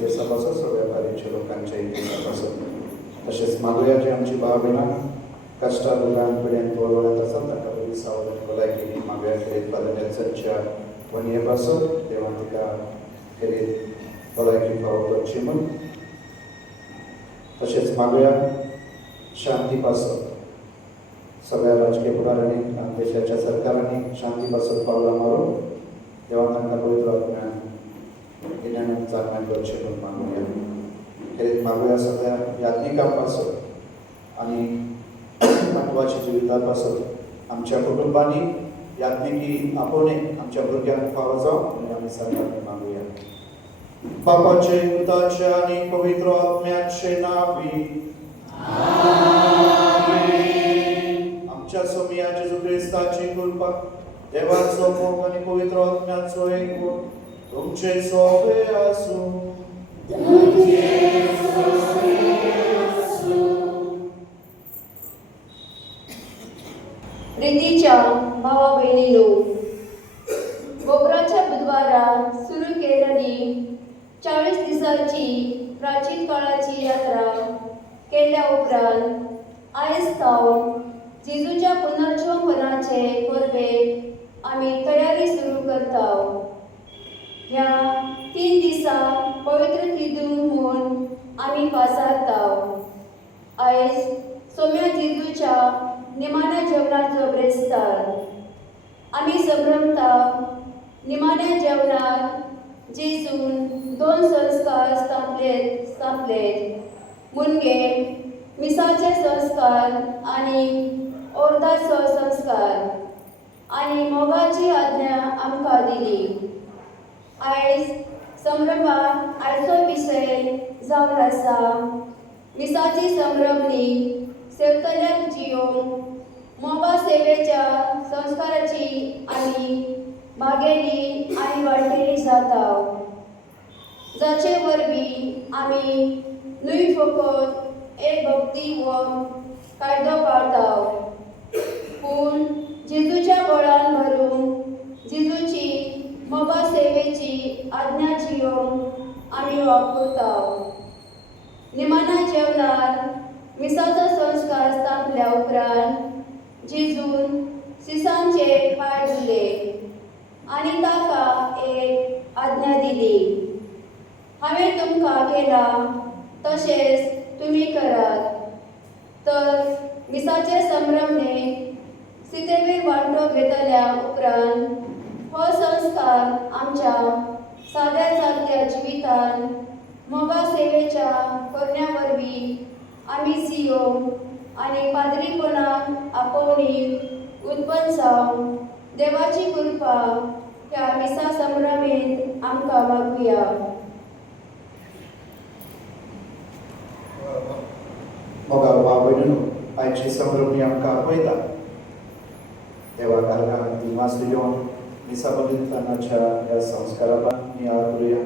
जे सभासद सगळ्या कार्याच्या लोकांच्या इथे सभासद तसेच मागूया जे आमची भावना कष्टात दुकान पिढ्यात वळवण्यात असतात ताका बरी सावधानी भलायकी मागूया खेरीत पालण्याच्या वणीपासून तेव्हा तिका खेरीत भलायकी फावतो चिमून तसेच मागूया शांतीपासून सगळ्या राजकीय पुढाऱ्यांनी देशाच्या सरकारांनी शांतीपासून पावला मारून देवा तांकां पवित्र आत्म्यान दिल्यानं चालना करचे म्हणून मागूया खेरीत मागूया सगळ्या याज्ञिकांपासून आणि महत्वाच्या जिवितापासून आमच्या कुटुंबांनी याज्ञिकी आपोने आमच्या भुरग्यांक फावो जावं म्हणून आमी सरकारने मागूया बापाचे पुताचे आणि पवित्र आत्म्याचे नावी आमच्या सोमिया जेजू ख्रिस्ताची कृपा देवाचो मोग आणि पवित्र आत्म्याचो एकूण तुमचे सोबे आसूं प्रितीच्या भावा बहिणीनो गोबराच्या बुधवारा सुरू केलेली 40 दिसांची प्राचीन काळाची यात्रा केल्या उपरांत आयज जावन जेजूच्या पुनर्जीवनाचे परबे आमी तयारी सुरू करता. ह्या 3 दिसां पवित्र तिदूंग म्हूण आमी पासारता. आयज सोम्या जेजूच्या निमाण्या जेवणाचो ब्रेस्तार आमी संभ्रमता. निमाण्या जेवणात जेजून 2 संस्कार स्थापलेत मुनगे मिसाचे संस्कार आणि ओर्दाचो संस्कार आणि मोगाची आज्ञा आमकां दिली. आयज संभ्रमाक आयचो विशय जावन आसा मिसाची संभ्रमणी सेवतल्याक जियोंक मोगा सेवेच्या संस्काराची आमी भागेली आनी वांटेली जाता. जाचे वरवीं आमी न्हय फकत एक भक्ती व कायदो पाळटा पूण जेजूच्या बळान भरून जेजूची मोगा सेवेची आज्ञा जियोंक आमी वापरता. निमाण्या जेवणार मिसाचो संस्कार स्थापल्या उपरांत जेजून सिसांचे पांय धुले आनी ताका एक आज्ञा दिली. हांवें तुमकां केला तशेंच तुमी करात. तर मिसाचे संभ्रमणेक सितेवेर वांटो घेतल्या उपरांत हो संस्कार आमच्या साद्या साद्या जिवितान मोगा सेवेच्या करण्या वरवीं आमी जियोंक आनी पाद्रीपणाक आपोवणी उत्पन्न जावंक देवाची कृपा ह्या मिसा संभ्रमेंत आमकां मागुया. मोगा बाबडून आयची संभ्रमणी आमकां आपयता. देवा कारणान दिमास दिवन मिसा बलिदानाच्या ह्या संस्काराक आमी करूया.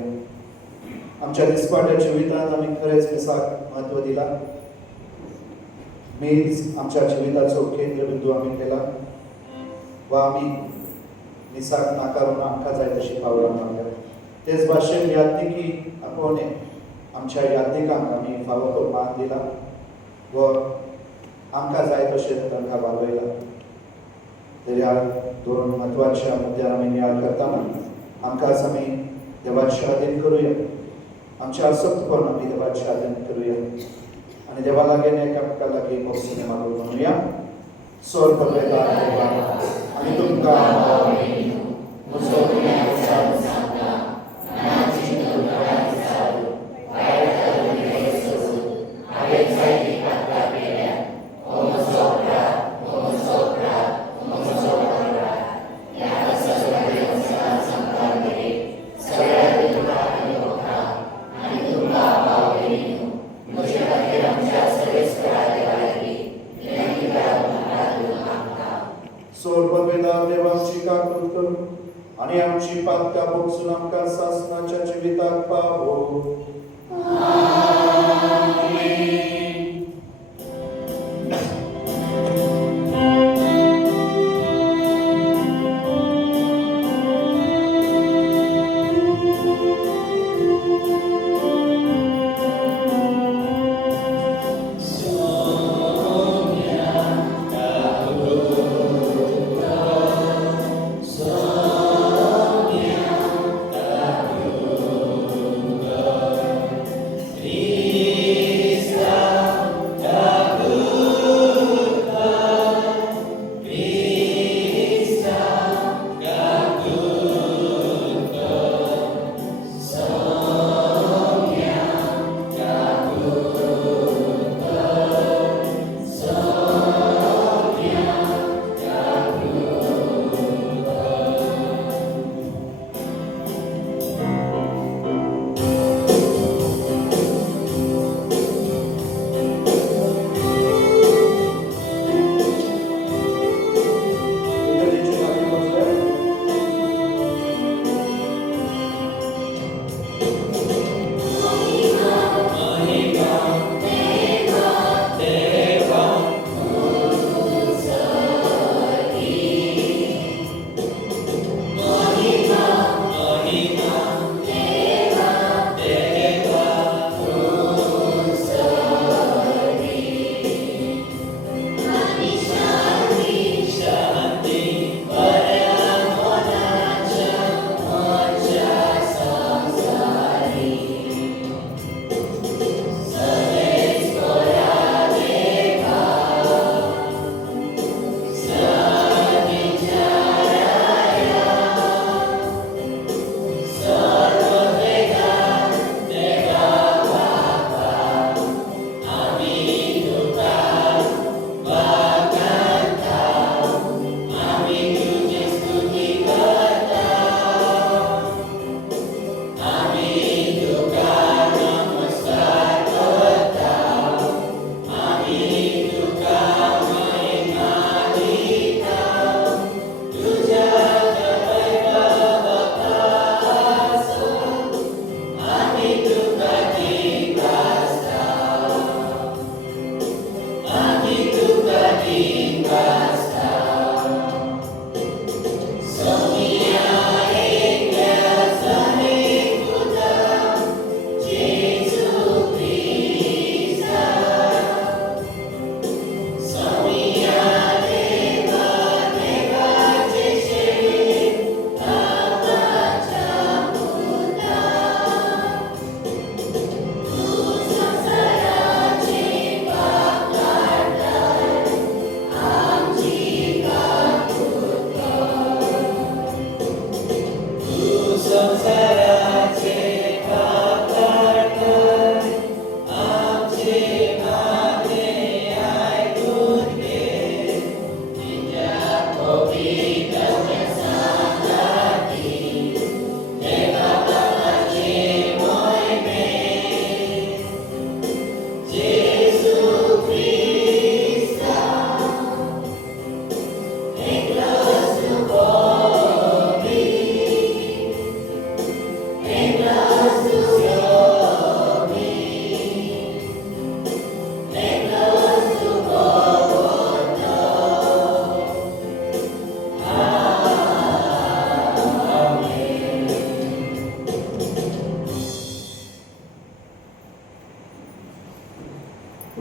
आमच्या दिसपाट्या जिवितांत आमी खरेंच मिसाक महत्व दिला. मीच आमच्या जिविताचो केंद्रबिंदू आमी केला वा आमी मिसाक नाकारून आमकां जाय तशी पावलां मारल्या. तेच भाशेन याज्ञिकी आपोवणे आमच्या याज्ञिकांक आमी फावो तो मान दिला व आमकां जाय तशें तांकां वागयला. ह्या 2 म्हत्वाच्या मुद्द्यार आमी नियाळ करतना आमकां आमी देवाचे आधीन करूया. आमच्या आसक्तपण आमी देवाचे आधीन करूया आनी देवा लागीं एकामेका लागीं पक्षीने मागून म्हणुया. स्वर्ग पिता देवा आनी तुमकां म्हजो देवाची काकूत करू आणि आमची पातका बोगसून आमकां सासणाच्या जिविताक पावो.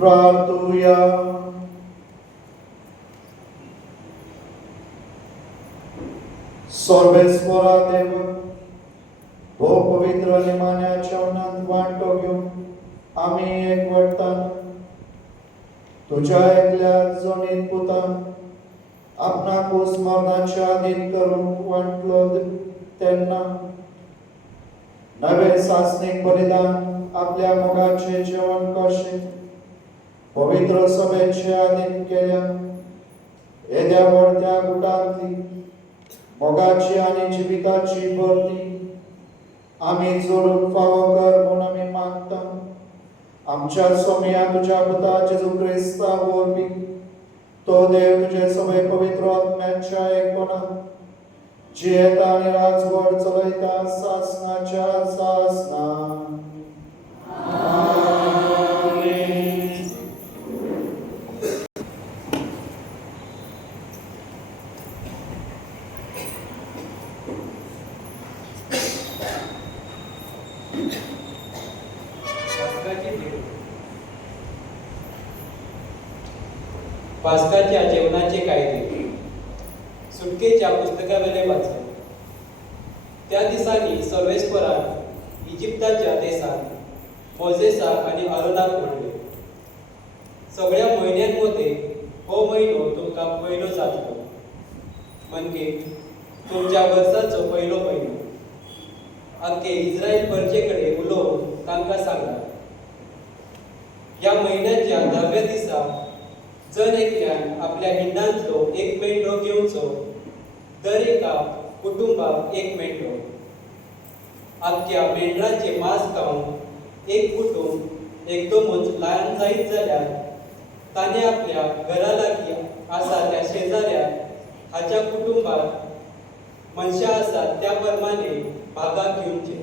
प्रार्थूया. सर्वेस्परा देव, हो पवित्र निमान्याच्या उन्हात वांटो घेऊन आम्ही एकवटतान तुझ्या एकल्या जमीन पुतान आपणाक स्मरणाच्या अधीन करून वांटलो त्यांना नवे सासनिक बलिदान आपल्या मोगाचे जेवण कशे पवित्र सभेचे अधीन केल्या येद्या वडत्या गुटांतली मोगाची आणि जिविताची भरती आम्ही जोडून फावो कर म्हणून आम्ही मागता आमच्या सोमया तुझ्या पुता जेजू ख्रिस्ता वरवी तो देव तुझे सगळे पवित्र आत्म्याच्या एकूणात जियेता आणि राजवड चलयता सासनाच्या सासना. पास्काच्या जेवणाचे कायदे सुटकेच्या पुस्तकावेले वाचले. त्या दिसांनी सर्वेस्परान इजिप्ताच्या देशात मोजेसाक आणि आरोनाक म्हणले, सगळ्या म्हयन्यांमध्ये हो महिनो तुमका पयलो जातलो, म्हणजे तुमच्या वर्साचो पयलो महिनो. आख्खे इस्रायल परचेकडे उलोवन तांकां सांगा, या महिन्याच्या 10व्या दिसा जर एकल्यान आपल्या हिंडांतलो एक मेंढरो घेवचो, दर एका कुटुंबाक एक मेंढरो. आख्ख्या मेंढराचे मांस खावन एक कुटुंब एकदमच ल्हान जायत जाल्यार ताणे आपल्या घरा लागीं आसा त्या शेजाऱ्याक हाच्या कुटुंबात मनशां आसात त्या प्रमाणे भागाक घेवचे.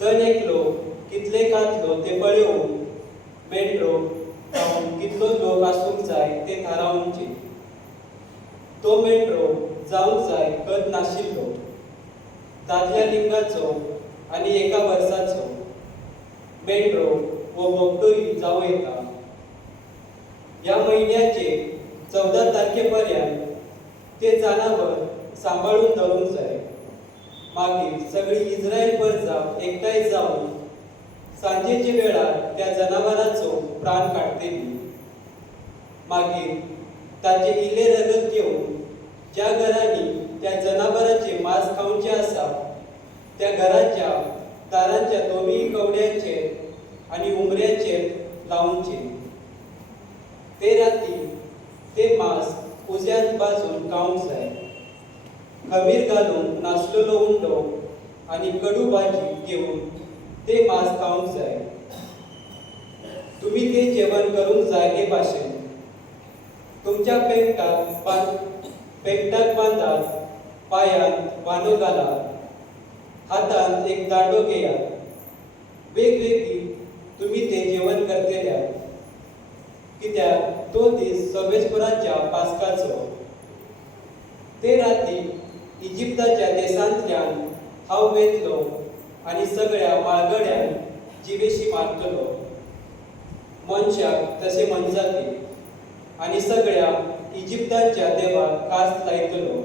जण एकलो कितले खातलो ते पळयोवन मेंढरो कितलो लोक आसूंक जाय ते थारावचे. तो मेंढरो जावंक जाय कद नाशिल्लो, दादल्या लिंगाचो आनी एका वर्साचो. मेंढरो वो बोगटोय जावं येता. ह्या म्हयन्याचे 14 तारखेपर्यंत ते जनावर सांबाळून धरूंक जाय. मागीर सगळी इस्रायल प्रजा एकठांय जावन सांजेचे वेळार त्या जनावरांचो प्राण काडटली. मागीर ताचे इले रगत घेवन ज्या घरांनी त्या जनावरांचे मांस खावचे आसा त्या घराच्या दारांच्या दोनूय कवड्यांचेर आनी उमऱ्यांचेर लावचे. ते राती ते मांस उज्यांत भाजून खावंक जाय. खमीर घालून नासलेलो उंडो आनी कडू भाजी घेवन ते मांस खावंक जाय. तुम्ही ते जेवण करूंक जाय हे भाशेन तुमच्या पेंगटाक बांदात, पायांत वानो घालात, हातांत एक दांडो घेयात. वेगवेगळी तुम्ही ते जेवण करतल्यात, कित्याक तो दीस सर्वेस्पराच्या पास्काचो. ते राती इजिप्ताच्या देशांतल्यान हांव वेतलो आनी सगळ्या माळगड्यांक जिवेशी मारतलो. मनशाक तसे मनजाती आनी सगळ्या इजिप्ताच्या देवाक कास लायतलो.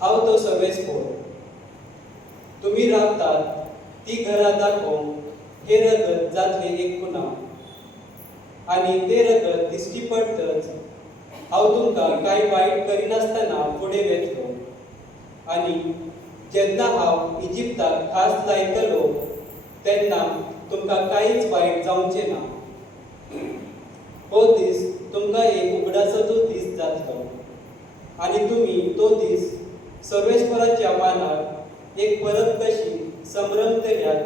हांव तो सर्वेस्पर. तुम्ही रावतात ती घरां दाखोवंक हे रगत जातले एक पुना. आनी ते रगत दिश्टी पडटच हांव तुमकां कांय वायट करिनासतना फुडें वेतलो. आनी जेन्ना हांव इजिप्ताक खास लायतलो तेन्ना तुमकां कांयच वायट जावचें ना. हो दीस तुमकां एक उगडासाचो दीस जातलो आनी तुमी तो दीस सर्वेस्पराच्या मानाक एक परत कशी संभ्रमतल्यात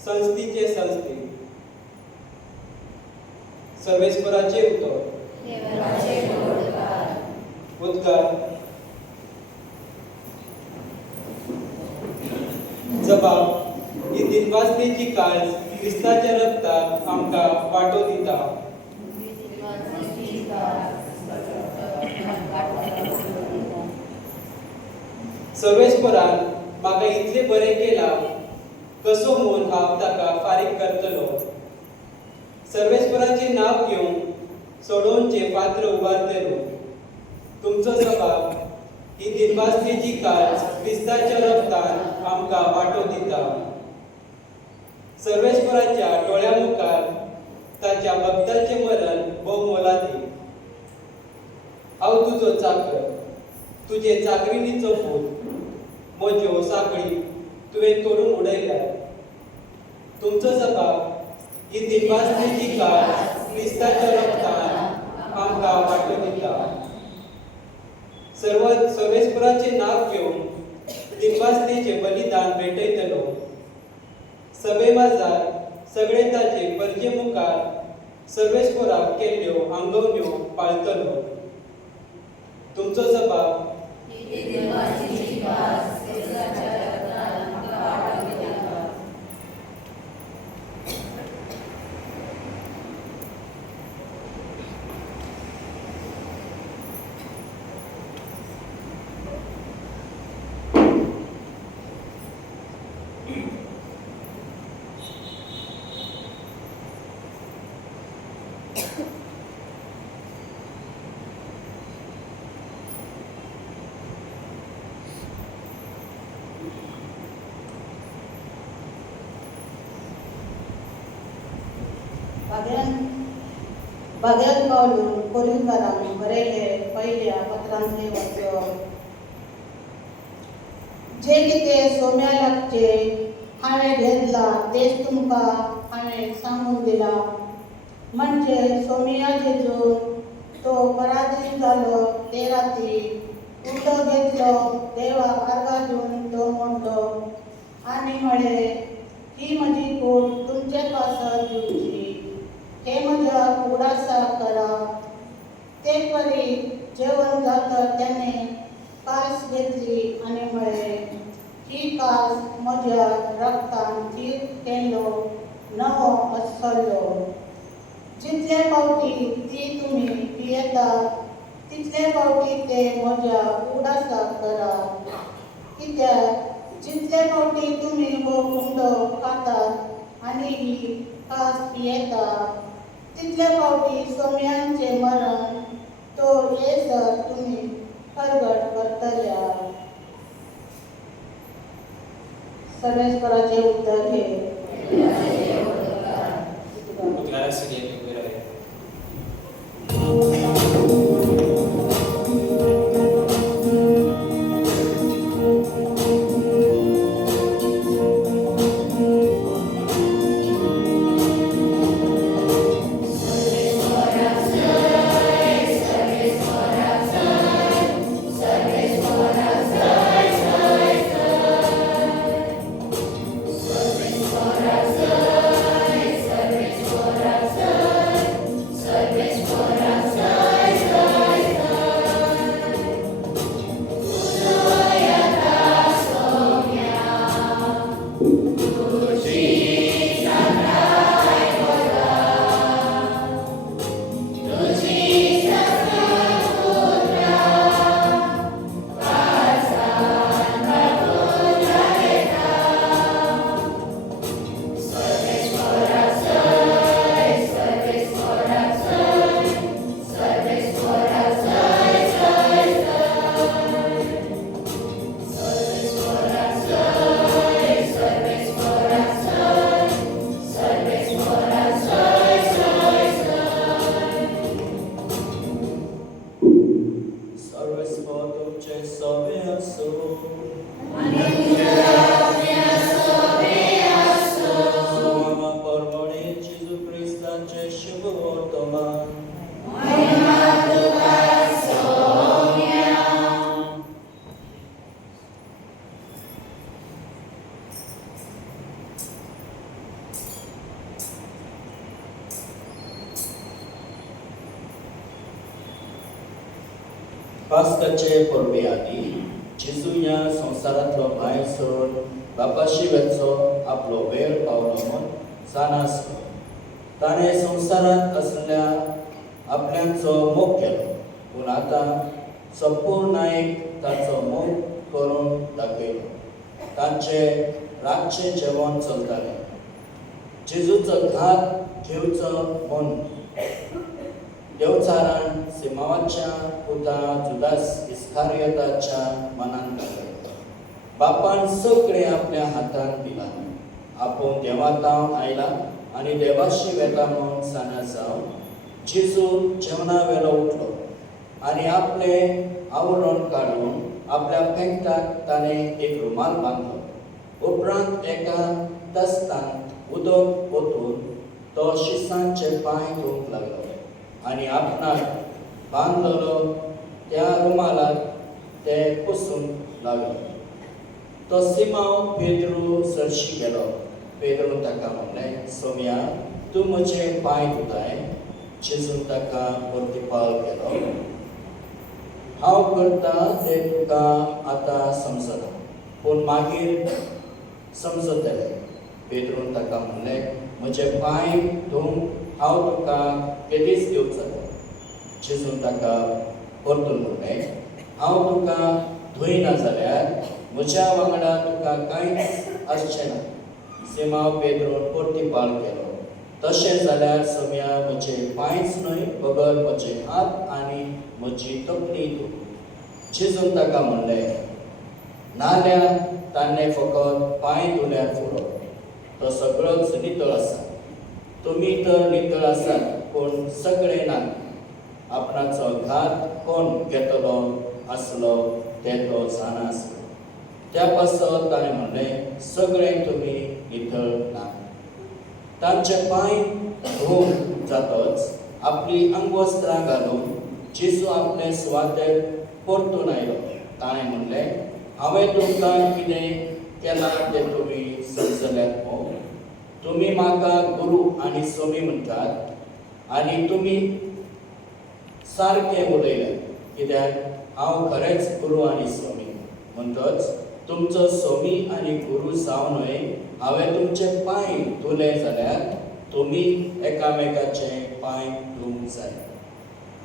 संस्थीचे संस्थे. सर्वेस्पराचे उद्गार. जबाब ही दिनवासनेची काळज क्रिस्ताच्या रक्ताक आमकां वाटो दिता. सर्वेस्परान म्हाका इतले बरें केला कसो म्हूण हांव ताका फारीक करतलो. सर्वेस्पराचे नाव घेवन सोडोवनचे पात्र उबारतलो. तुमचो सभाव ही दिनवासतेची काळ क्रिस्ताच्या रक्तान आमकां वाटो दिता. सर्वेस्पराच्या डोळ्या मुखार ताच्या भक्तांचे मरण भोव मोलादी. हांव तुजो चाकर, तुजे चाकरिणीचो पूत, म्हज्यो साखळी तुवें तोडून उडयल्या. तुमचो सभाव ही दिनवासतेची काळ क्रिस्ताच्या रक्तान आमकां वाटो दिता. सर्वेस्पराचे नाव घेवन दिनवासतेचे बलिदान भेटयतलो. सभे माझार सगळे ताचे परजे मुखार सर्वेस्पराक केल्ल्यो आंगवण्यो पाळतलो. तुमचो सभाव भाग्यान पावलून कोरिंथारांक बरयले पयल्या पत्रांतले वाचन. जे कितें सोम्या लागचे हांवें घेतला तेच तुमकां हांवें सांगून दिला. म्हणजे सोमिया जेजून तो पराधीन जालो ते राती उदक घेतलो, देवाक आर्गां दिवन तो म्हणलो आनी म्हळें, ही म्हजी कूड तुमचे पासत दिवची, हे म्हज्या उडासाक करा. ते परी जेवण जाता त्याने कास घेतली आनी म्हळें, ही कास म्हज्या रक्तान थीर केल्लो नवो आसतलो. जितले फावटी ती तुमी पियेतात तितले फावटी ते म्हज्या उडासाक करा. कित्याक जितले फावटी तुमी हो कुंडो खातात आनी ही कास पियेतात तितले फावटी सोम्यांचे मरण तो येसर तुमी परगट करतल्या. सर्वेस्पराचे उत्तर हे. पास्काचे परबे आदी जेजू ह्या संवसारांतलो भायर सोड बापाशी वेचो आपलो वेळ पावलो म्हूण जाणासलो. ताणें संवसारांत असल्या आपल्यांचो मोग केलो, पूण आतां संपूर्णायेक ताचो मोग करून दाखयलो. तांचे रातचें जेवण चलतालें. जेजूचो घात घेवचो म्हूण देवचारान सिमावाच्या पुता जुदास इस्कारियोताच्या मनान घालें. बापान सगळें आपल्या हातान दिलां. आपूण देवातावन आयला आनी देवाशी वेता म्हूण साना जावन जेजू जेवणा वेलो उठलो आनी आपले आवरण काडून आपल्या पेंगटाक ताणें एक रुमाल बांदलो. उपरांत एका दस्तांत उदक ओतून तो शिसांचे पांय धुवंक लागलो आनी आपणाक बांदलेलो त्या रुमालाक ते पुसूंक लागलो. तो सिमाव पेद्रू सरशी गेलो. पेद्रून ताका म्हणलें, सोम्या, तूं म्हजे पांय धुताय? जेजून ताका प्रतिपाल केलो, हांव करता तें तुका आतां समजना, पूण मागीर समजतलें. पेद्रून ताका म्हणलें, म्हजे पांय धुवंक हांव तुका केदींच दिवचो. जेजून ताका परतून म्हणलें, हांव तुका धुयना जाल्यार म्हज्या वांगडा तुका कांयच आसचें ना. सिमाव पेद्रून प्रतिपाल केलो, तशें जाल्यार सोम्या म्हजे पांयच न्हय, बगर म्हजे हात आनी म्हजी तकली धुव. जेजून ताका म्हणलें, नाल्यार ताणें फकत पांय धुल्यार पुरो, तो सगळोच नितळ आसा. तुमी तर नितळ आसात, पूण सगळे नात. आपणाचो घात कोण घेतलो आसलो ते तो जाणास. त्या पासत ताणें म्हणलें, सगळें तुमी नितळ नात. तांचे पांय धुवून जातच आपली अंगवस्त्रां घालून जेजू आपले सुवातेर परतून आयलो. ताणें म्हणलें, हांवें तुमकां कितें केलां तें तुमी समजल्यात मो. तुमी म्हाका गुरू आनी सोमी म्हणटात आनी तुमी सारकें उलयल्यात, कित्याक हांव खरेंच गुरू आनी सोमी. म्हणटच तुमचो सोमी आनी गुरू जावनय हांवें तुमचे पांय धुले जाल्यार तुमी एकामेकाचे पांय धुवंक जाय.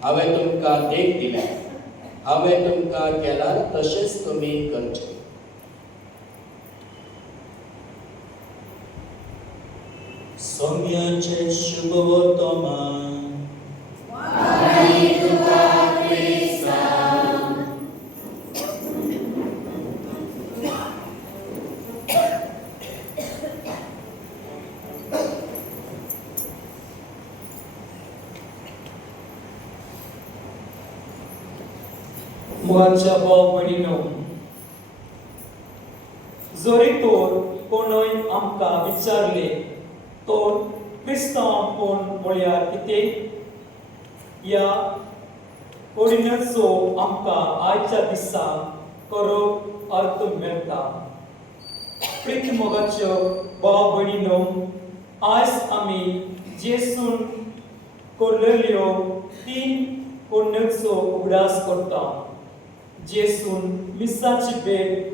हांवें तुमकां देख दिल्या, हांवें तुमकां केलां तशेंच तुमी करचें. सोम्याचे शुभ वर्तमान. मोगाच्या भाव भयणीनो, जरी तर कोणूय आमकां विचारले तर क्रिस्तांवपण म्हळ्यार कितें या कोडिनाचो आमकां आयच्या दिसा खरो अर्थ मेळटा. प्रीत मोगाच्यो भाव भयणीनो, आयज आमी जेजून कोरलेल्यो 3 कोडण्यांचो उगडास करता. जेजून मिसाची भेट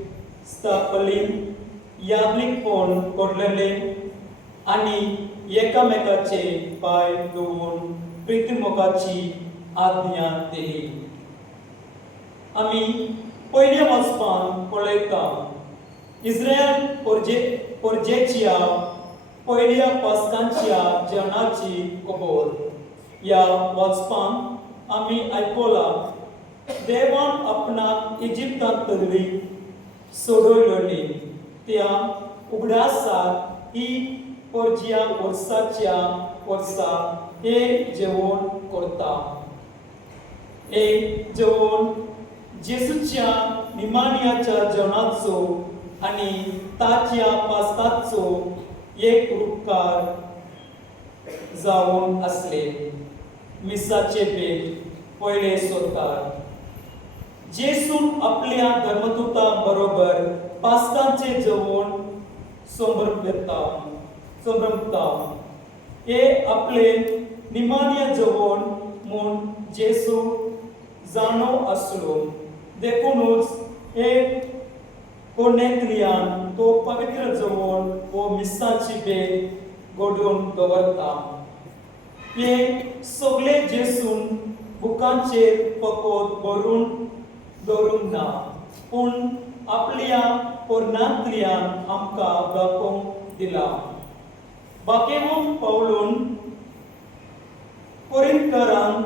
स्थापली, याज्ञिकपण कोरलेलें आनी एकामेकाचे पांय धुवून प्रीतिमोगाची आज्ञा दिली. आमी पयल्या वाचपान पळयता इस्रायल पोरजेच्या पयल्या पास्कांच्या जेवणाची खबर. ह्या वाचपान आमी आयकलां, देवान आपणाक इजिप्तांतली सोडयलोली त्या उगडासाक ही पोरजिया वर्साच्या वर्सा हे जेवण करता. हे जेवण जेजूच्या निमाण्याच्या जेवणाचो आनी ताच्या पास्काचो एक उपकार जावन आसले. मिसाचे भेट पयले सोदकार. जेजून आपल्या धर्मदूता बरोबर पास्कांचे जेवण संभ्रमता. हे आपले निमाण्य जेवण म्हूण जेजू जाणो आसलो. देखूनच हे कोणेंतल्यान तो पवित्र जेवण वो मिसाची भेट घडोवन दवरता. हे सगळे जेजून बुकांचेर फकत बरोवन दवरूंक ना, पूण आपल्या पोरणांतल्यान आमकां दाखोवंक दिला. बाकेहून पावलून कोरिंथकरांक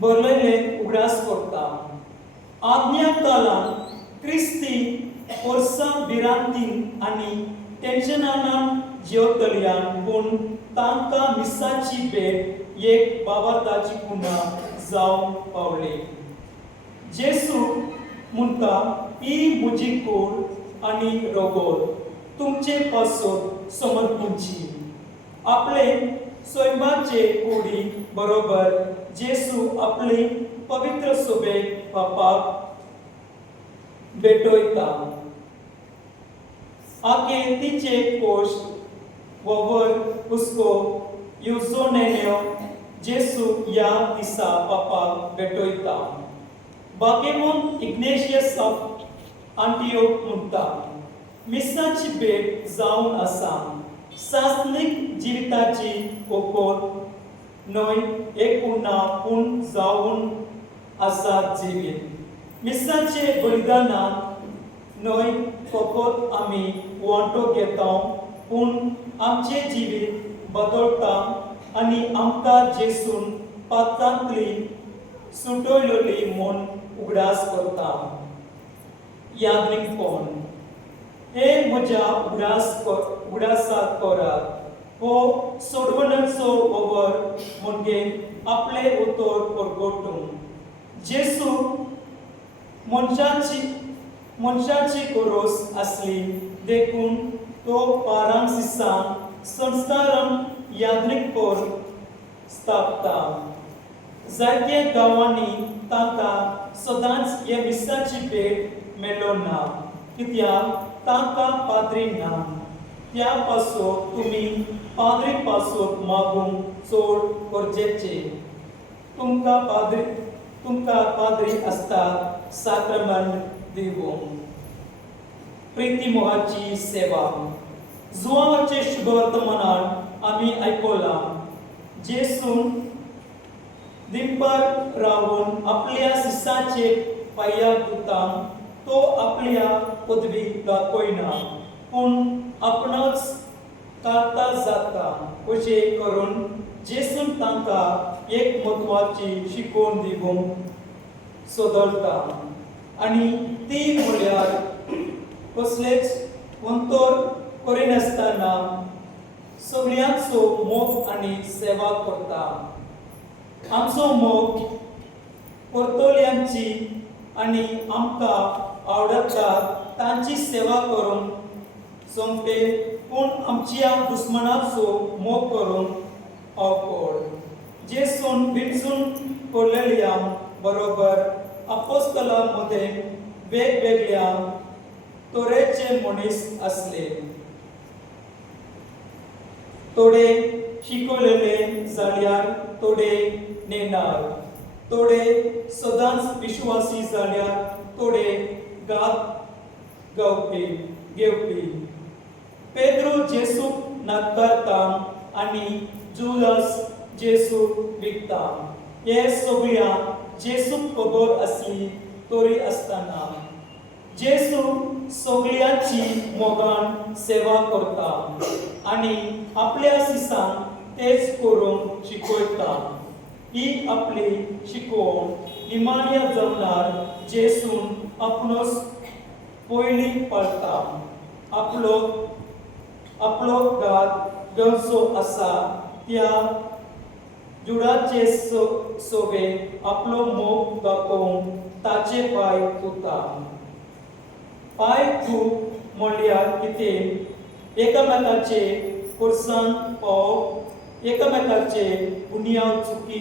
बरयले उगडास करता. आज्ञाकालान क्रिस्ती वर्सां भिरांतीन आनी टेन्शनान जेवतल्यान पूण तांकां मिसाची भेट एक बाबाताची कुणा जावं पावली. जेसू म्हणटा, ही म्हजी कूड आनी रगत तुमचे पासत समर्पूंची. आपले स्वयंपाचे कुडी बरोबर जेसू आपली पवित्र सभेक बापाक भेटयता. आखे तिचे कोश ववर हुस्को येवजोनेल्यो जेसू या दिसा बापाक भेटयता. बाकेमोन इग्नेशियस ऑफ आंटियोक म्हणटा, मिसाची भेट जावन आसा सासनीक जिविताची ओकोत न्हय एकूणा पूण जावन आसा जिवीत. मिसाचे बलिदानान न्हय फकत आमी वांटो घेता पूण आमचे जिवीत बदलता आनी आमकां जेसून पातांतली सुटयलोली म्हूण उगडास करता. यादनीकपण हे म्हज्या उगडासाक करात. हो सोडवण्याचो ववर म्हणजे आपले उतर परगटून जेसू मनशाची गरज आसली देखून तो पारांक सिसान संस्कारान यादनीकपण स्थापता. जायत्या गांवांनी तांकां सदांच हे मिसाची भेट मेळ्ळो ना, कित्याक तांकां पाद्री ना. त्या पासत तुमी पाद्री पासत मागूंक चड गरजेचें. तुमकां पाद्री आसतात साक्रमेंट दिवंक. प्रिती मोहाची सेवा. जुवांवाचे शुभ वर्तमानान आमी आयकलां, जेसून दिनभर रावून आपल्या शिसाचे पांयाक धुतां. तो आपल्या पदवी दाखयना पूण आपणच काता जाता. अशें करून जेसून तांकां एक म्हत्वाची शिकवण दिवंक सोदता आनी ती म्हळ्यार कसलेच अंतर करिनासतना सगळ्यांचो मोग आनी सेवा करता. आमचो मोग परतोल्यांची आनी आमकां आवडटा तांची सेवा करून सोंपे पूण आमच्या दुस्मनाचो मोग करून अवकळ. जेसून विंचून पडलेल्या बरोबर आपोस्तलां मदें वेगवेगळ्या तरेचे मनीस आसले. थोडे शिकवलेले जाल्यार थोडे नेणार, थोडे सदांच विश्वासी जाल्यार थोडे गात घेवपी. पेद्रो जेसूक नाकारता आनी जुदास जेसूक विकता. हे सगळ्यांक जेसूक खबर आसली तरी आसतना जेसू सगळ्यांची मोगान सेवा करता आनी आपल्या शिसांक तेच करूंक शिकयता. ही आपली शिकवण निमाण्या जमनार जेसून आपणोच पयलीं पाळटा. आपलो घात घेवचो आसा त्या जुडाचे सोबे आपलो मोग दाखोवन ताचे पांय धुता. पांय धुवप म्हणल्यार कितें? एकामेकाचे कोर्सान पावप, एकामेकाचे गुन्यांव चुकी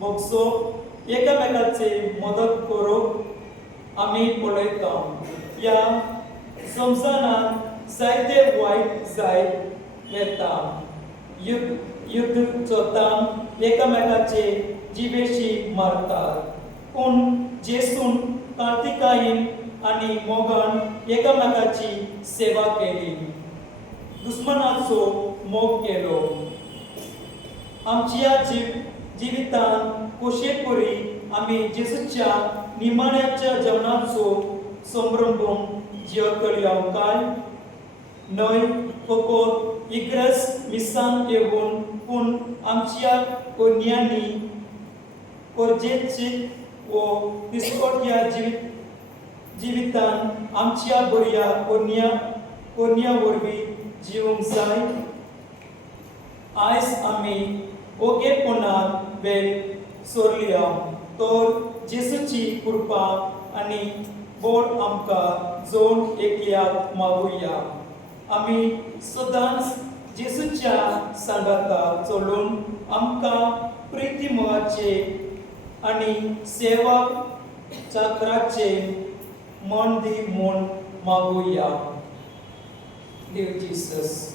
भोगसप, एकामेकाचे मदत करप आमी पळयता. ह्या संवसारान जायते वायट जायत येता. युद्ध चोतान एकामेकाचे जिवेशी मारतात. पूण जेसून कार्तिकायेन आनी मोगान एकामेकाची सेवा केली, दुस्मनाचो मोग केलो. आमच्या जिवितान कशे करी आमी जेसूच्या निमाण्याच्या जेवणाचो संभ्रम जियेतल्यो काय? न्हय, फकत इग्रस मिसान येऊन पूण आमच्या कोन्यांनी गरजेची व दिसपट ह्या जिवितान आमच्या बऱ्या कोन्या वरवीं जिवंक जाय. आयज आमी ओगेपणान बेग सोरल्या तर जेसूची कृपा आनी बोड आमकां जोड एकल्याक मागुया. आमी सदांच जेसूच्या सांगाता चलून आमकां प्रिती मोगाचे आनी सेवक चाकराचे मन दी म्हूण मागुया. देव जीसस.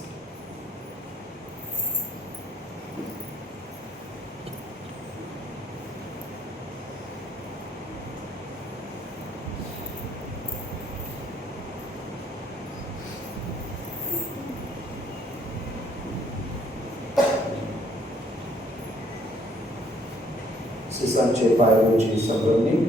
सिसांचे पायरूची संभ्रमणी.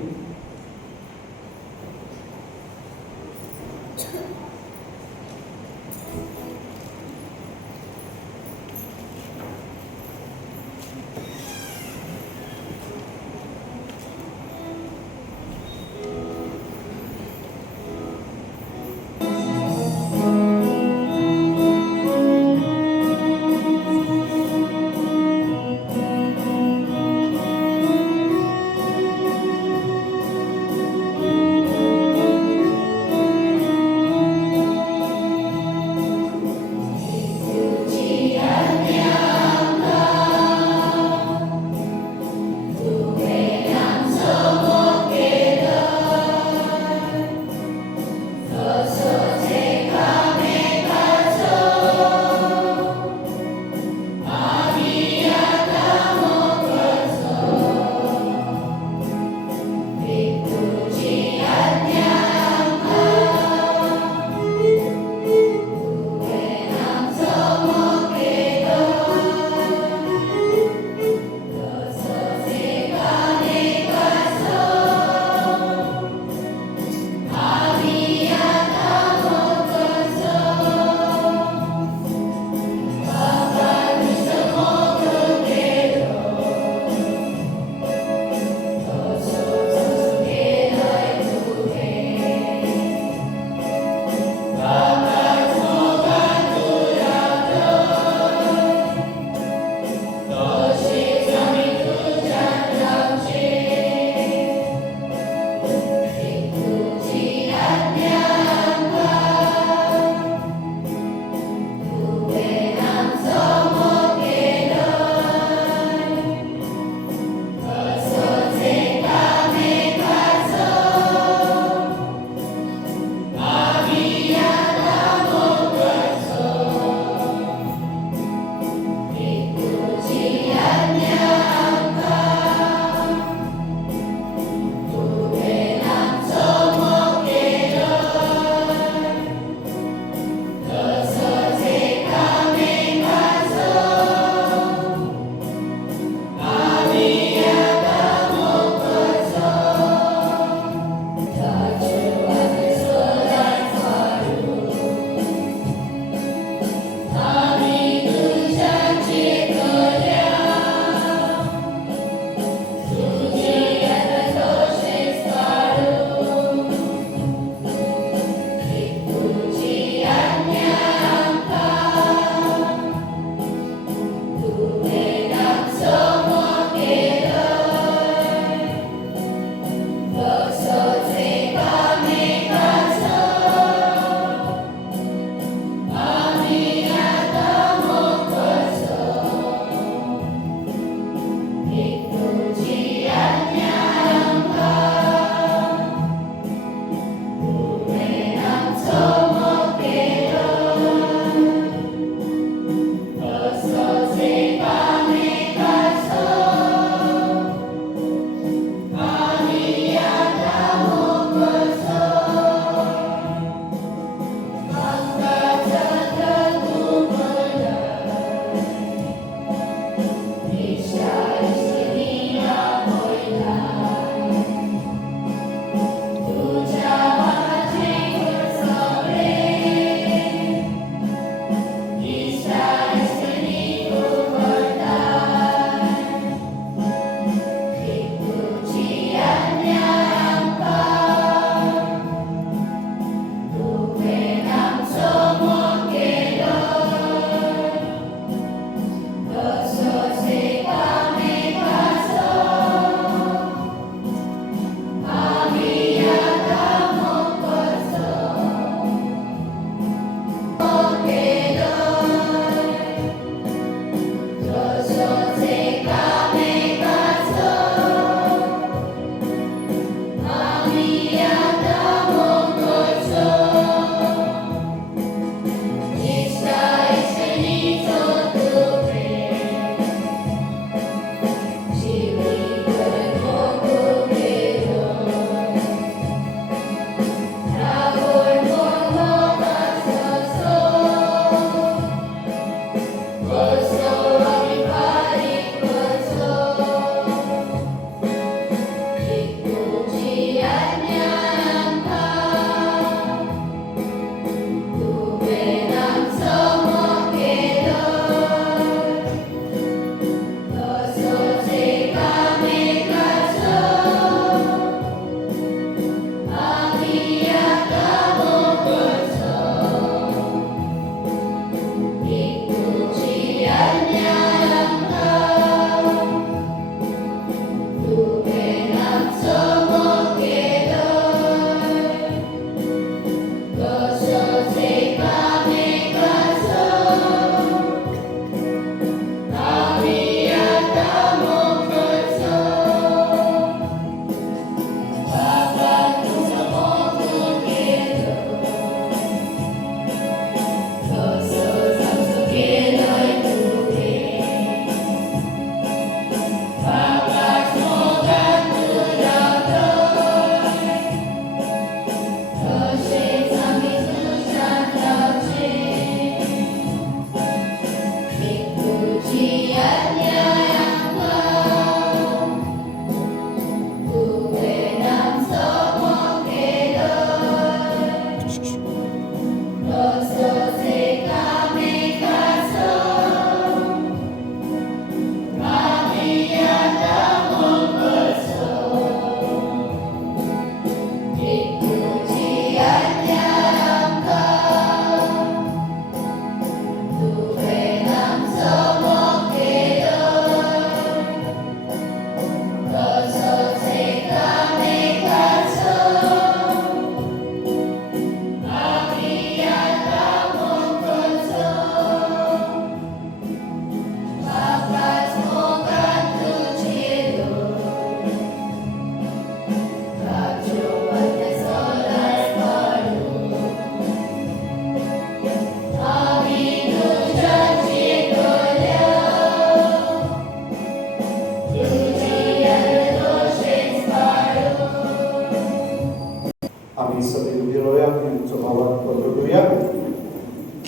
आम्ही सगळे उभे राहूया आणि आमचं भावात बदलूया.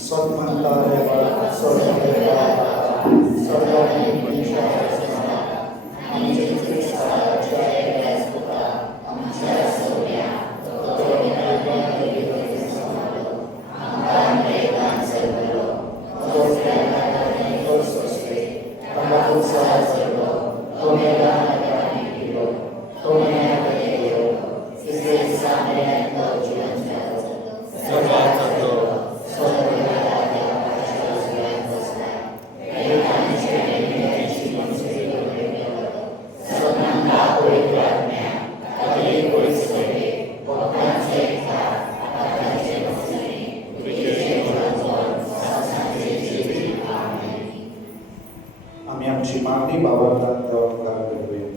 सन्मंतारे बाळा सर्वांगे बाळा सर्वांगे मनुष्या आमचे ख्रिस्ताच्या जयस्पुता आमच्या सोया आम्ही आमची मागणी बाबांना देवाला करूया.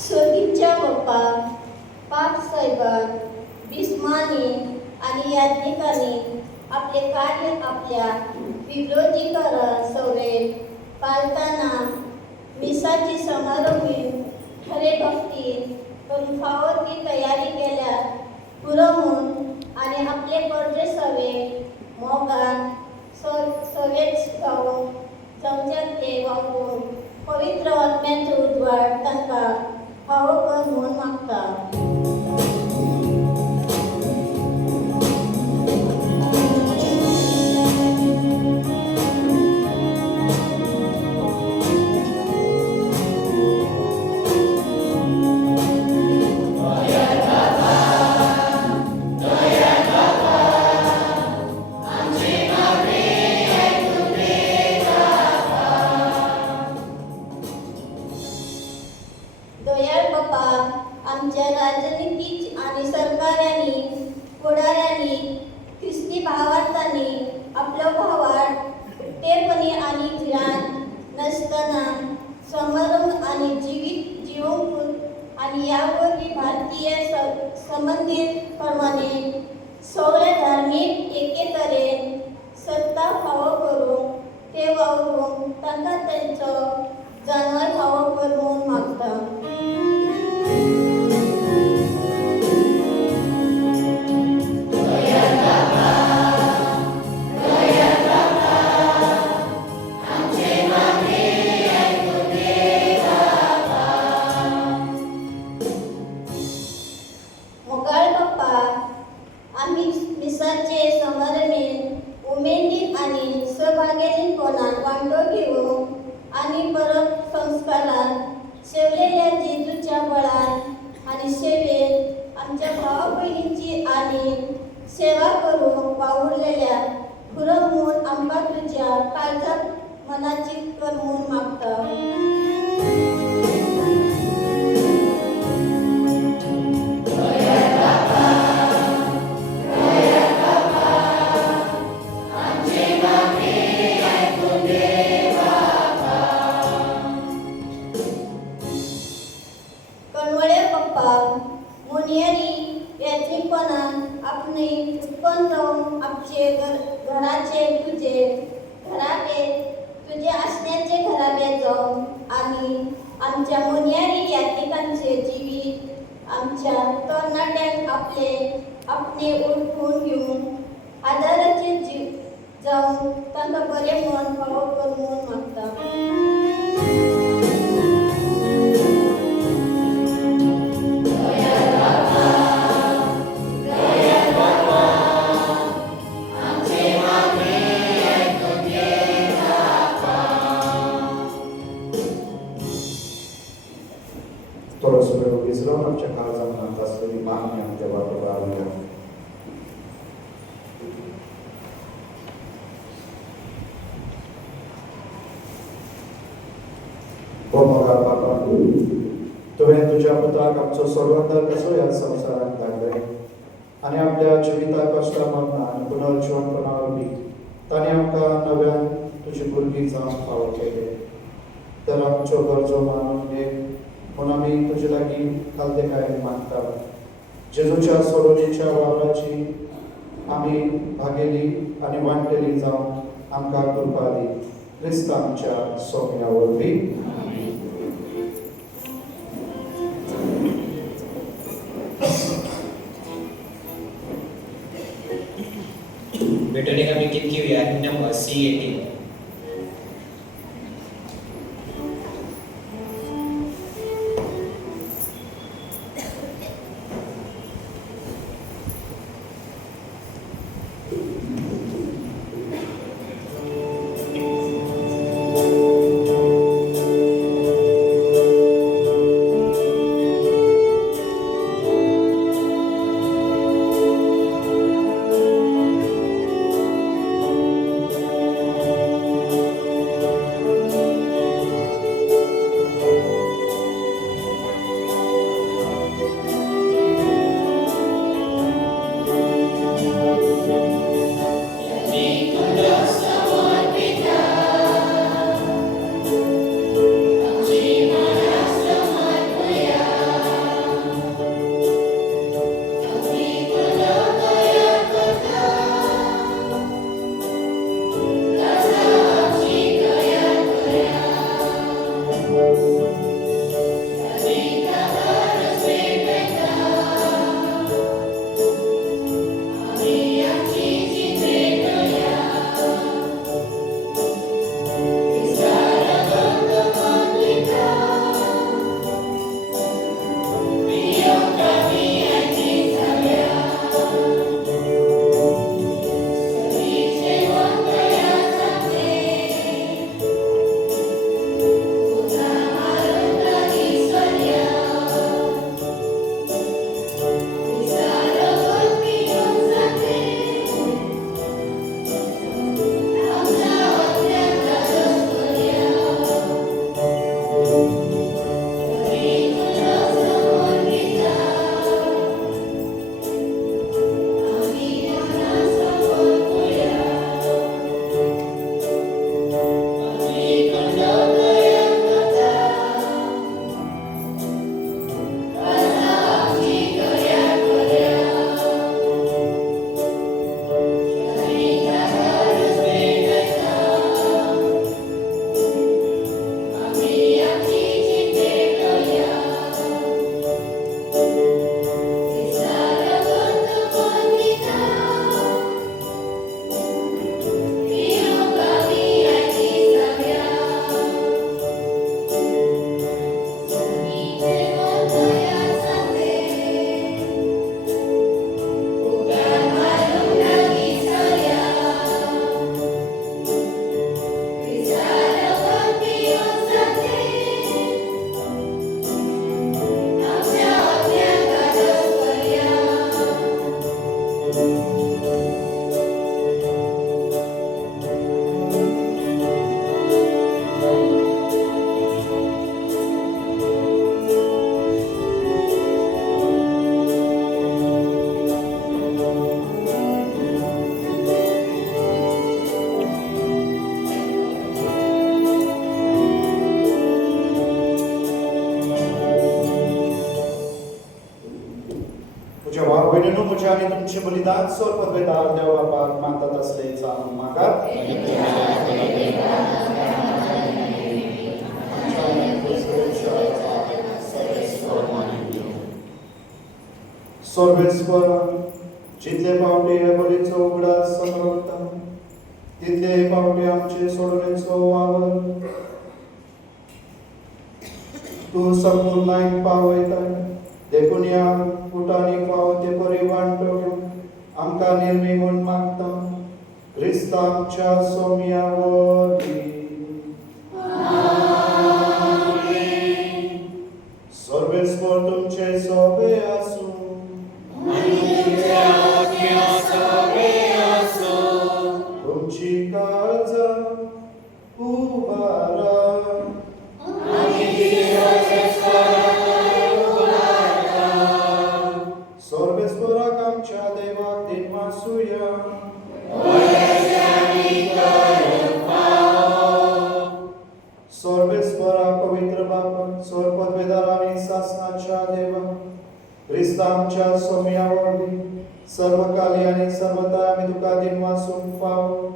स्वर्गीच्या बाप्पा, पाप साहेबान, बिस्मानी आणि याज्ञिकांनी आपले कार्य आपल्या विरोधीकरा सवय पाळताना मिसाची समारंभी खरे भक्ती करून फावो ती तयारी केल्या पुरवून आणि आपले परदेसावे मोगान सवेच गावून जमच्यात ते वापरून पवित्र आत्म्याचो उजवाड तांकां फावो कर म्हणून मागता. दयाळ बाप्पा, आमच्या राजनितीच आणि सरकारांनी फुडाऱ्यांनी ख्रिस्ती भावार्थांनी आपलो भावाड उक्तेपणी आणि भिरांत नसताना समारंभ आणि जीवंक आणि यावरवी भारतीय संबंधित प्रमाणे सगळे धार्मीक एके तरेन सत्ता फावो करूंक ते वावरूंक तांकां तेंचो जानवर फावो करून मागता. मोकाळ बाप्पा, आम्ही मिसाचे समरणेन उमेदीन आणि सहभागितापणान वांटो घेवंक आणि परत संस्कारान शेवलेल्या जेजूच्या बळान आणि सेवेत आमच्या भावा भयणींची आणि सेवा करूंक वावुरलेल्या खुरमून आमकां तुज्या काळजात मनाची करमून मागता. कणवळे बाप्पा, मुनियरी यात्रिपणान आपणे उत्पन्न जावन आमचे घराचे तुझे घराबे तुझे असण्याचे घराबे जावन आणि आमच्या मुनियारी यात्रिकांचे जिवीत आमच्या तरणाट्यांक आपणे ओळखून घेवन आदाराचे जीव जावन तांकां बरें मन फावो करून मागता. थोडंसं वेळ विसरून आमच्या काळजात मनात असलेली मागणी आमच्या बाजूला आणूया. हो मोगा बाबा, तुवें तुज्या पुत्राक आमचो सर्वंतर कसो ह्या संवसारांत धाडले आनी आपल्या जिविता कश्टा मरणान पुनर्जीवनपणा वरवीं ताणें आमकां नव्यान तुजी भुरगीं जावन फावो केले. तर आमच्यो गरजो मानून एक म्हणून आमी तुजे लागीं खालदेकायेन मागता. जेजूच्या सोडवणेच्या वावराची आमी भागेली आनी वांटेली जावन आमकां कृपा दी. क्रिस्त आमच्या सोम्या वरवीं. Betulnya kami bikin ya, ini masih ini. तुमचे बलिदान सोर पदवेदार देव बापाक मानतात असले जाणून म्हाका सोर्वेस्वर जितले पावटी हे बलीचो उगडास समरवता तितले पावटी आमचे सोडणेचो वावर तू संपूर्ण पावयता देखून या फुटांनी पावते बरी वांटो आमकां निर्मी म्हूण मागता क्रिस्त आमच्या सोम्या वरवीं सर्वेस्वर तुमचे सोबे आसूं तुमची काळजा उबारा सर्वेस्वराक आमच्या देवाक दिन मासूया सर्वेस्वरा पवित्र बापा सोर पदवेदार आणि शासनाच्या देवा क्रिस्त आमच्या सोम्या वरवीं सर्वकाली आणि सर्वदा आम्ही तुका दिन वासूंक फावो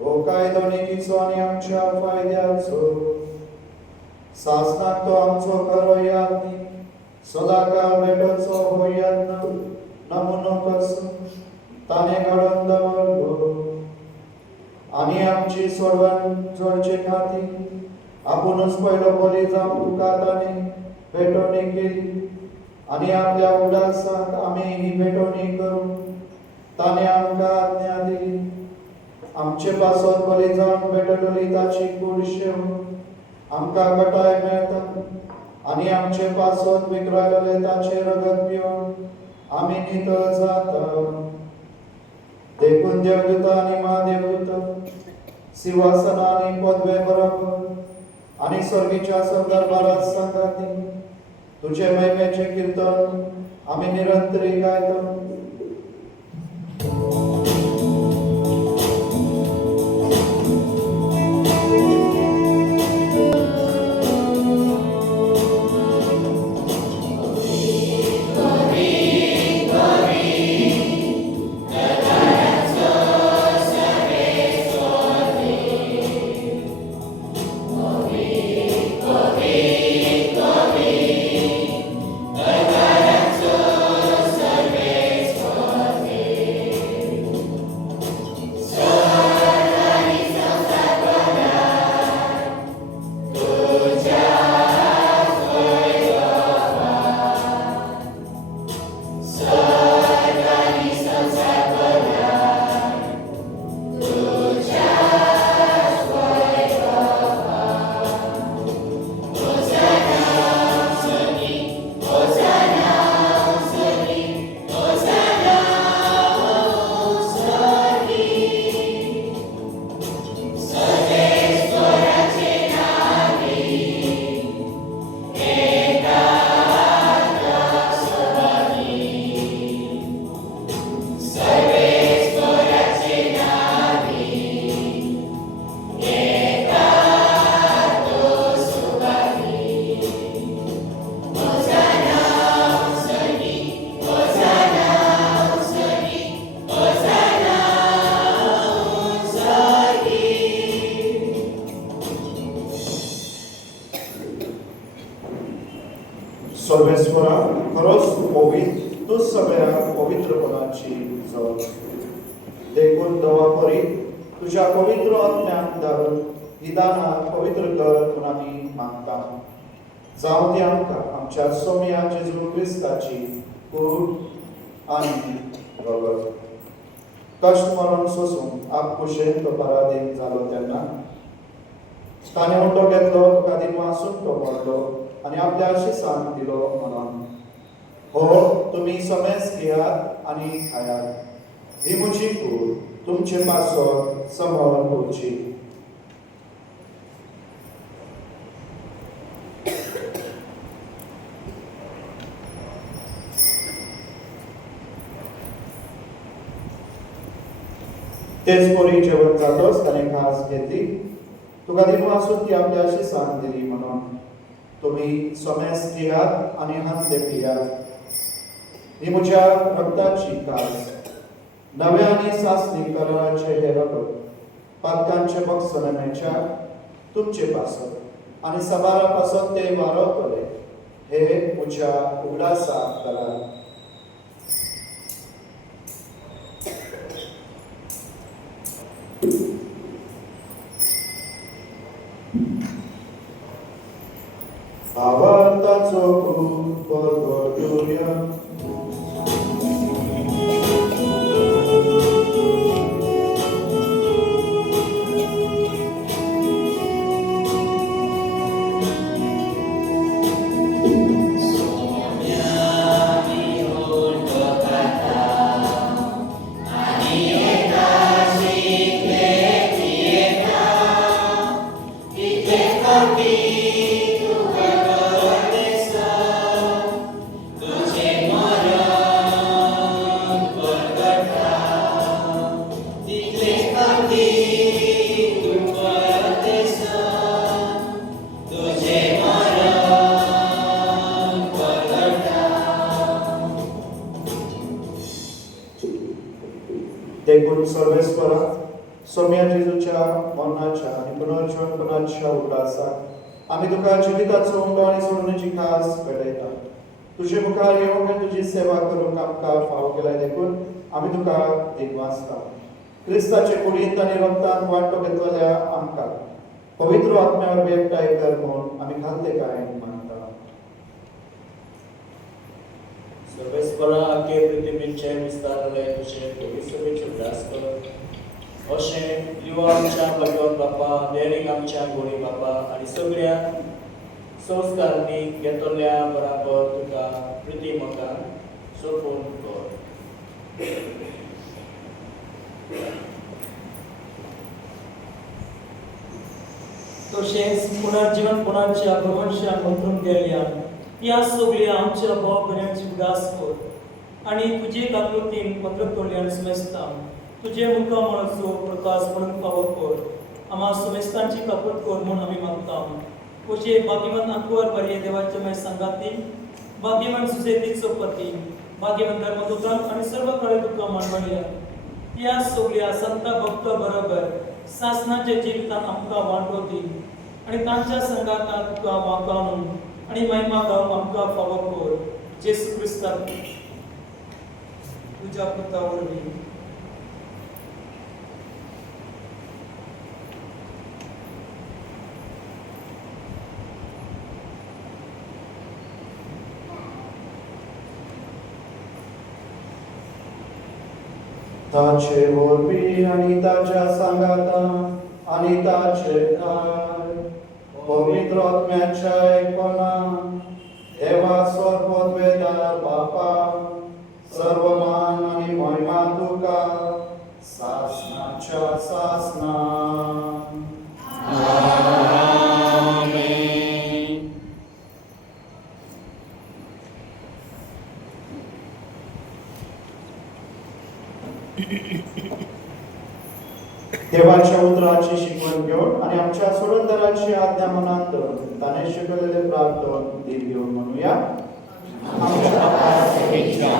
ओ कायदो नेकीचो आनी आमच्या फायद्याचो शासनाक तो आमचो खरो याज्ञ सदाकाळ भेटोचो हो यत्न नमुनो कसो ताणे घडोवन दवरलो आनी आमची सोडवण जोडचे खातीर आपुणूच पयलो बली जावन तुका ताणे भेटोवणी केली आनी आपल्या उडासाक आमी ही भेटोवणी करूं ताणे आमकां आज्ञा दिली आमचे पासत बली जावन भेटलेली ताची कूड शेव आमकां कटाय मेळटा आनी आमचे पासत विकरायलेले ताचे रगत पिवन आमी नितळ जाता देखून देवदूता आनी महादेवदूता सिंहासना आनी पदवे बरोबर आनी स्वर्गीच्या दरबारात सांगाती तुझे महिमेचे कीर्तन आम्ही निरंतरी गायतो सर्वेश्वरा खरोच पवित्र तू सगळ्या पवित्रपणाची जोड देखून दवा परी तुझ्या पवित्र आत्म्याक धाडून ही दाना पवित्र कर म्हणून आमी मागता जावं ती आमकां आमच्या सोम्या जेजू क्रिस्ताची कूड आनी रगत कश्ट मरण सोसून आपकुशेन तो पराधीन जालो तेन्ना ताणें उंडो घेतलो तुका दिन वासून तो पडलो आनी आपल्या आशिसांक दिलो म्हणून हो तुमी समेस घेयात आनी खायात ही म्हजी कूड तुमचे पासत समोर दवरची तेच पोरी जेवण जातोच ताणें खास घेतली तुका दिन वासून ती आपल्या आशिसांक दिली म्हणून तुम्ही समेस घेयात आणि हातले पियात ही म्हज्या रक्ताची कास नव्याने सासणी कराराचे हे रगत पातकांचे बक्षणमेच्या तुमचे पासत आणि सबारापासून ते वारवतले हे मुझ्या उगडासा करा. आवार्ताचो खूप परगटूया. देखून सर्वेस्परा सोम्या जेजूच्या मरणाच्या आणि पुनर्जीवनपणाच्या उल्हासाक आम्ही तुका जिविताचो उंडो आणि सोडण्याची खास भेटयता. तुझे मुखार येवंक आनी तुजी सेवा करूंक आमकां फावो केल्याय देखून आम्ही तुका दिग्वासता. क्रिस्ताचे कुडींत आनी रक्तांत वांटो घेतलेल्या आमकां पवित्र आत्म्यावर एकठांय कर म्हूण आमी खालते काय मानता. सर्वेस्परा आखे पृथ्वीचे विस्तारले तुझे पवित्रतेचे उल्हास कर. अशें लिवा आमच्या भगवंत बापा देरीक आमच्या गोडी बापा आनी सगळ्या संस्कारांनी घेतल्या बराबर तुका प्रतिमकान सोपून कर. तशेंच पुनर्जीवनपणाच्या प्रवंशान उतरून गेल्या या सगळ्या आमच्या भाव भयणांची उदास कर आणि तुजे काकुतीन पत्रतोल्यान सुमेस्ता तुझे मुखामळाचो प्रकाश म्हणून फावो कर. आम्हा सुमेस्तांची कापूत कर म्हूण आमी मागता. तुझे भाग्यवान अंकुर बरे देवाचे मय संगाती भाग्यवान सुसेतीचो पती भाग्यवान धर्मदूतांक आणि सर्व काळे तुका मानवल्या या सगळ्या संत भक्त बरोबर सासनाचे जिवितान आमकां वांटो दी आणि तांच्या संगातान तुका वाकावून आणि महिमा गावून आमकां फावो कर. जेसू क्रिस्ताक तुझ्या पुता वरवीं ताचे वरवीं आनी ताच्या सांगातान आनी ताचे काय पवित्र आत्म्याच्या एकपणान देवा स्वर्गोद्वेदार बापा सर्व मान आनी महिमा तुका सासनाच्या सासनान. देवाच्या उतराची शिकवण घेऊन आणि आमच्या सोडवणाराची आज्ञा मनात धरून ताने शिकवलेले प्रार्थना दिल घेऊन म्हणूया. आमच्या बापाचे पिता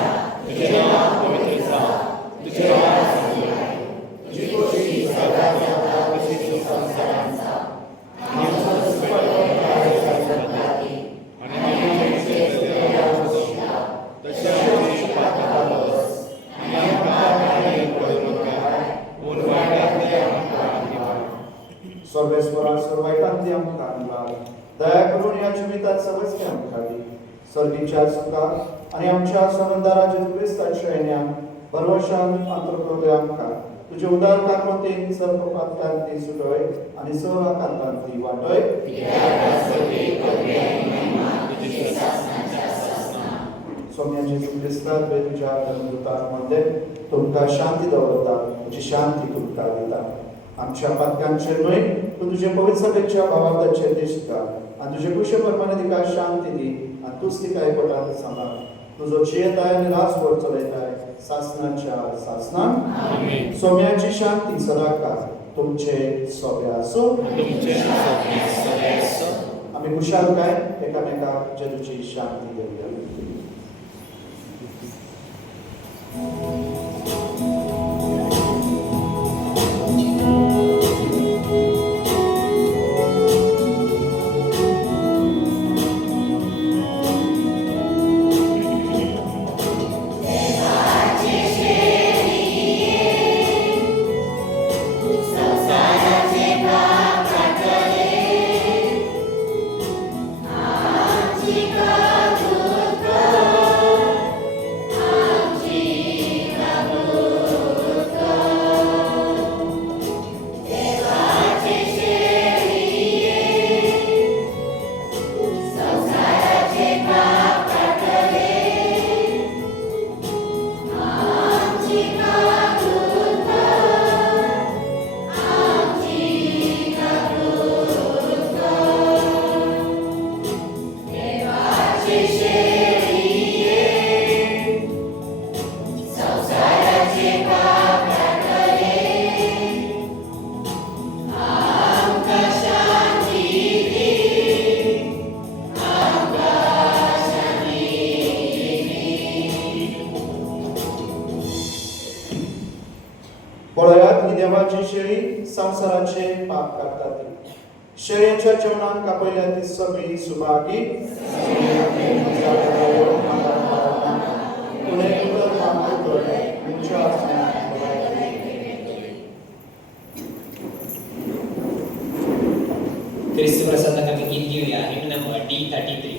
तुझे नाव पवित्र जावं तुझे राज्य येवं तुझी कृपा सदा सदा प्रसिद्ध संसारांत जावं आणि आमचो सुखद कार्य करताती आणि आमचे सगळ्या गोष्टी तशें पातळावस आणि आमकां काही पडूं नका पूण वायटांतले आमकां निवार. सर्वेस्वरा सर्वायकांतली आमकां निवार. दया करून या जिवितात समस्या आमकां दी. सर्गीच्या सुखाक आणि आमच्या संबंधारा जेजू क्रिस्ताच्या येण्यान भरवशान अंतरकरूय आमकां तुजे उदार काकुतीन सर्व पातकांतली सुटोय आणि सर्व कांतांतली वाटोय. सोम्या जेजू क्रिस्ता तुझ्या धर्मदूतांमध्ये तुमकां शांती दवरता तुजी शांती तुमकां दिता. आमच्या पातकांचेर न्हय पूण तुजे पवित्र सभेच्या भावार्थाचेर दिसता आनी तुजे कुशे प्रमाणे तिका शांती दी आनी तूंच तिका एकवटान सांबाळ. तुजो जियेताय आनी रासभर चलयताय सासनाच्या सासनान. सोम्याची शांती सदांकाळ तुमचे सोबे आसूं. आमी कुशालकाय एकामेकाक जेजूची शांती देवया. देवाची शेळी संसाराचे पाप काढतात ती. शेळीच्या जेवणात कापयल्या ती सगळी सुभागी ख्रिस्त प्रसादाक आमी गीत घेऊया हिम नंबर D33.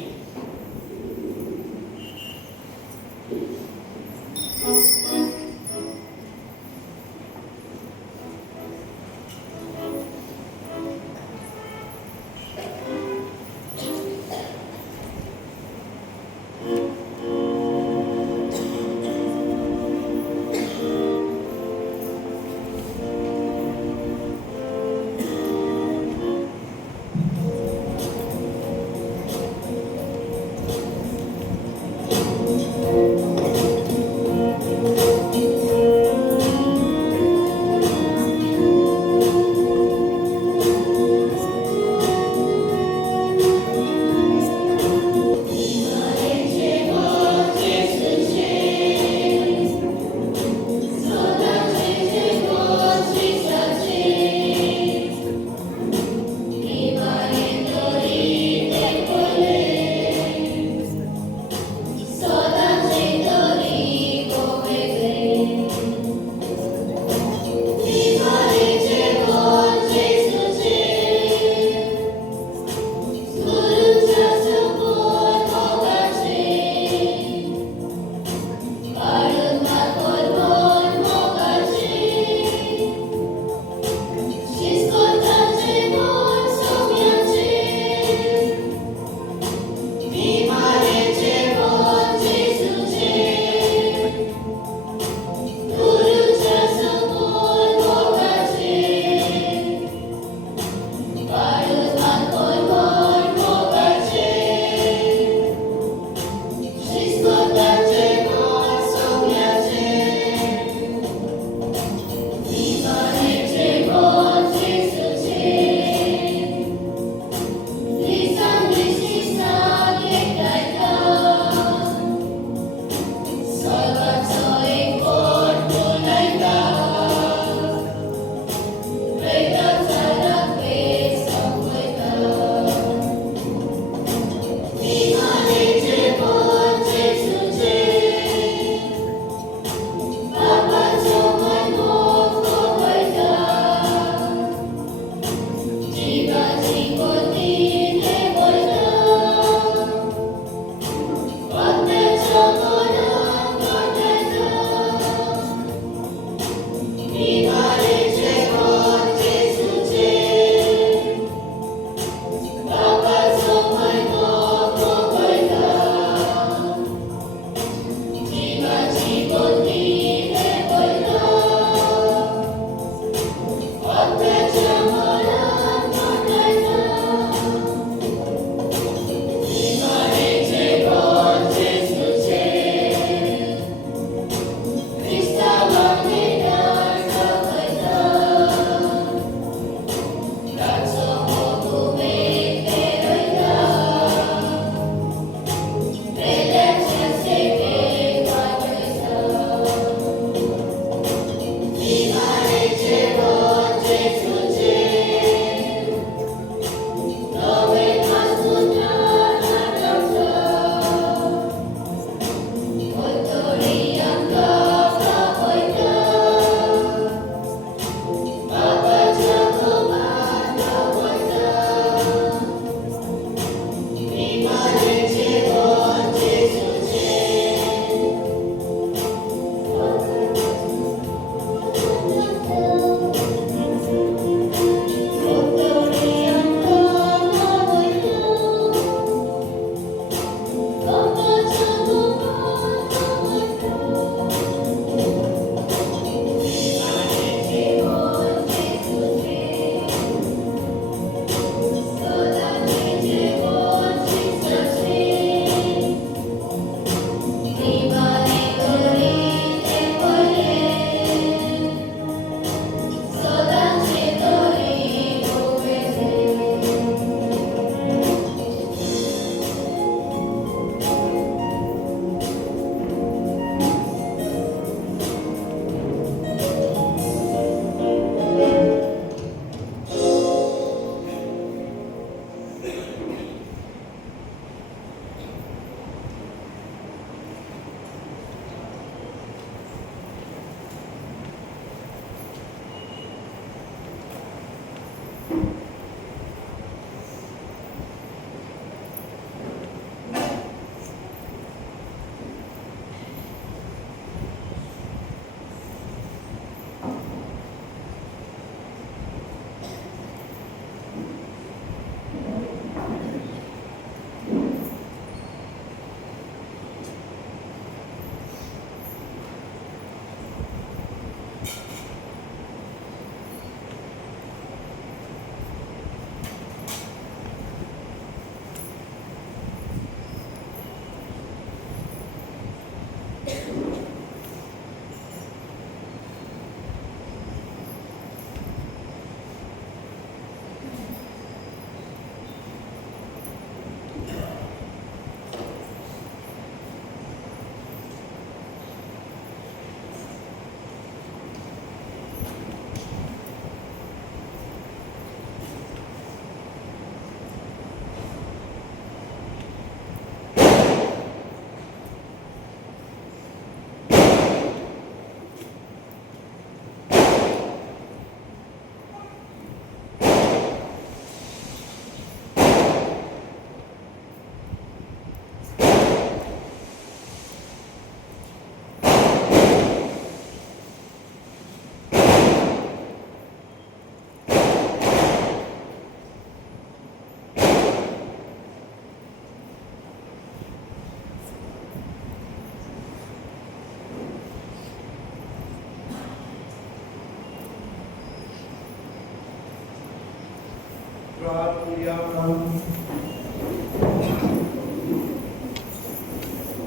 प्रार्थूया.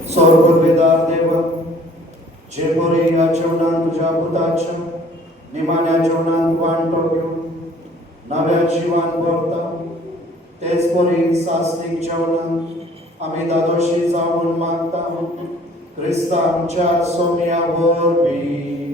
स्वर्गवेदार देव, जे बरे या जेवणात तुझ्या पुताच्या निमाण्या जेवणात वांटो घेऊन नव्या जीवन भरता, तेच बरे सासनिक जेवणात आम्ही दादोशी जाऊन मागता. ख्रिस्ता आमच्या सोम्यावर बी